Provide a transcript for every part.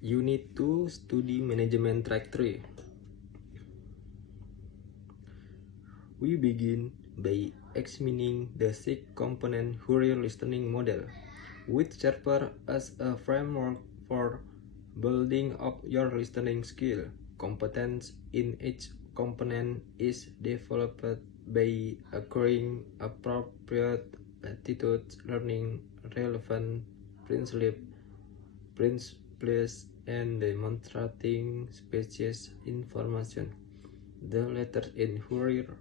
Unit 2 Study Management Track 3. We begin by examining the 6-component Hurrier listening model, which serves as a framework for building up your listening skill. Competence in each component is developed by acquiring appropriate attitudes, learning relevant principles, and demonstrating species information. The letters in Hurrier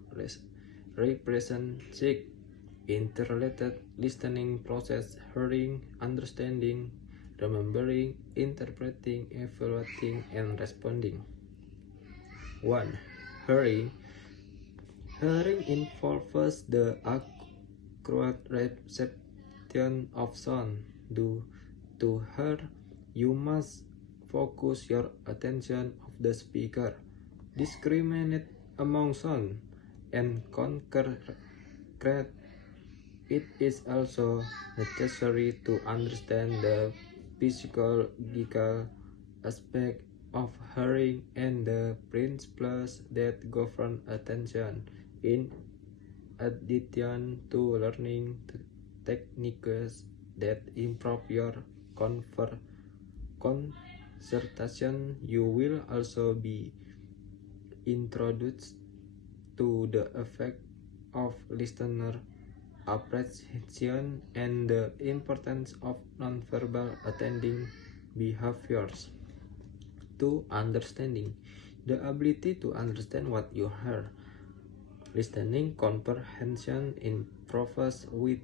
represent 6 interrelated listening process: hearing, understanding, remembering, interpreting, evaluating, and responding. 1. Hearing. Hearing involves the accurate reception of sound. To hear, you must focus your attention of the speaker, discriminate among sound, and concrete. It is also necessary to understand the physiological aspect of hearing and the principles that govern attention. In addition to learning techniques that improve your concentration, you will also be introduced to the effect of listener appreciation and the importance of nonverbal attending behaviors. 2. Understanding. The ability to understand what you hear. Listening comprehension improves with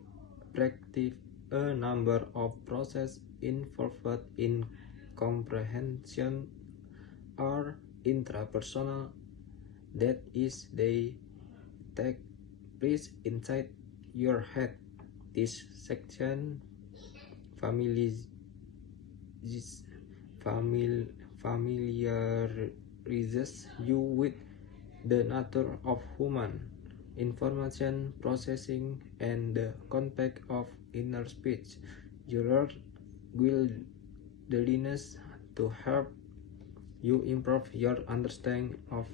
practice. A number of processes involved in comprehension are intrapersonal, that is, they take place inside your head. This section familiarizes you with the nature of human information processing and the context of inner speech. You learn willingness to help you improve your understanding of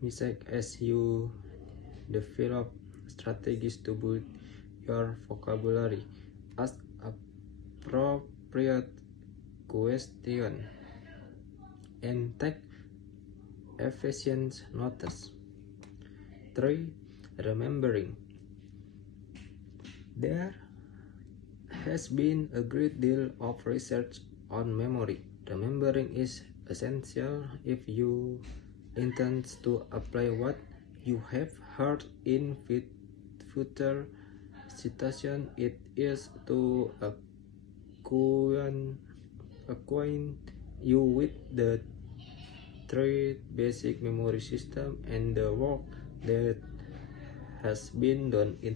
music as you develop strategies to build your vocabulary. Ask appropriate questions and take efficient notes. 3. Remembering. There has been a great deal of research on memory. Remembering is essential if you intend to apply what you have heard in future situations. It is to acquaint you with the 3 basic memory systems and the work that has been done in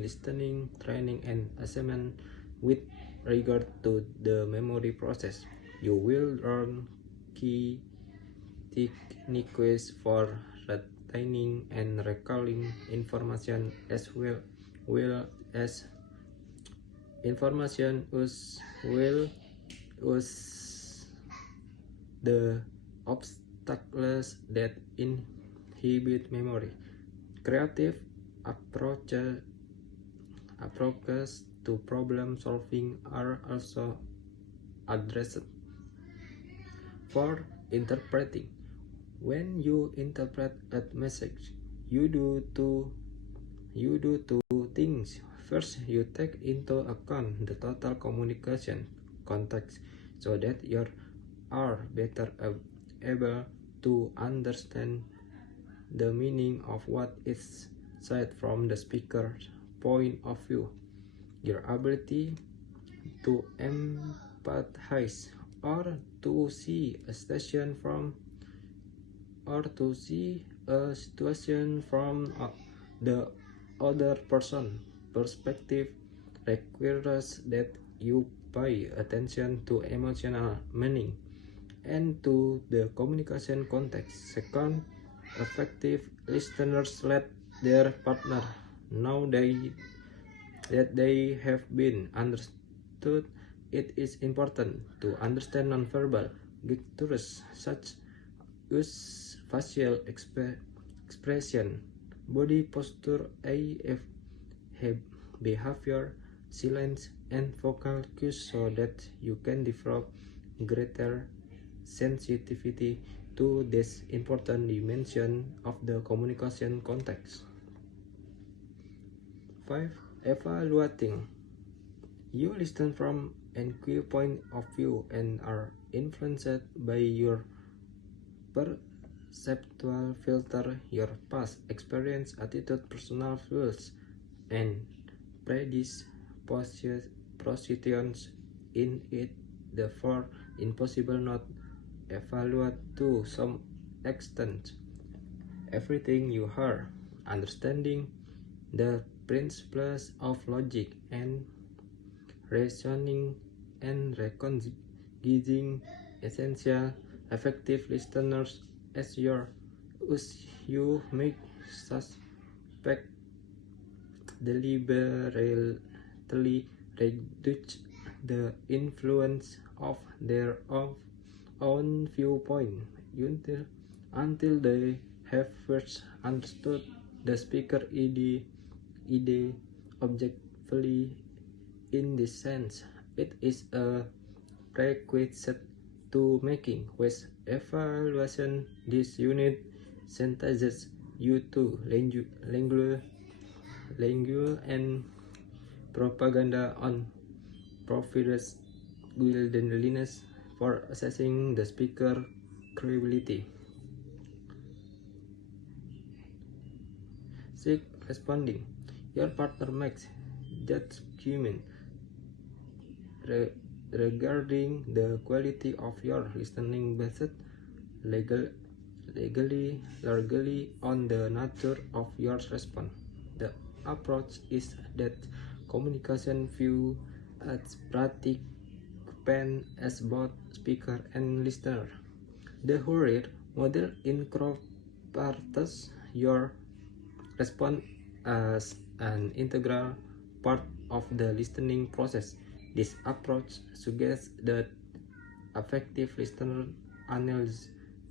listening, training, and assessment with regard to the memory process. You will learn key techniques for retaining and recalling information as well as information as the obstacles that inhibit memory. Creative approaches to problem solving are also addressed. 4. Interpreting. When you interpret a message, you do two things. First, you take into account the total communication context so that you are better able to understand the meaning of what is said from the speaker's point of view. Your ability to empathize or to see a situation from the other person's perspective requires that you pay attention to emotional meaning and to the communication context. Second, effective listeners let their partner know that they have been understood it is important to understand nonverbal gestures such as facial expression, body posture, AF behavior, silence, and vocal cues so that you can develop greater sensitivity to this important dimension of the communication context. 5. Evaluating. You listen from an key point of view and are influenced by your perceptual filter, your past experience, attitude, personal views, and predispositions in it. Therefore, impossible not evaluate to some extent everything you hear, understanding the principles of logic and reasoning and recognizing essential effective listeners as you make suspect deliberately reduce the influence of their own viewpoint until they have first understood the speaker idea objectively. In this sense, it is a prerequisite to making wise evaluation. This unit sensitizes you to language and propaganda on providers willingness for assessing the speaker credibility. 6. Responding. Your partner makes judgment regarding the quality of your listening based largely on the nature of your response. The approach is that communication view as participant as both speaker and listener. The Hurrier model incorporates your response as an integral part of the listening process. This approach suggests that effective listener analyze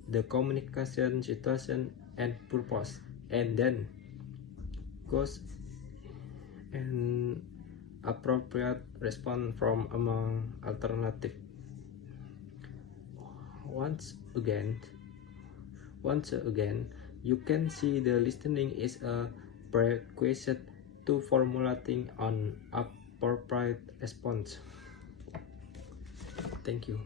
the communication situation and purpose, and then goes an appropriate response from among alternative. Once again, you can see the listening is a prerequisite to formulating an appropriate response. Thank you.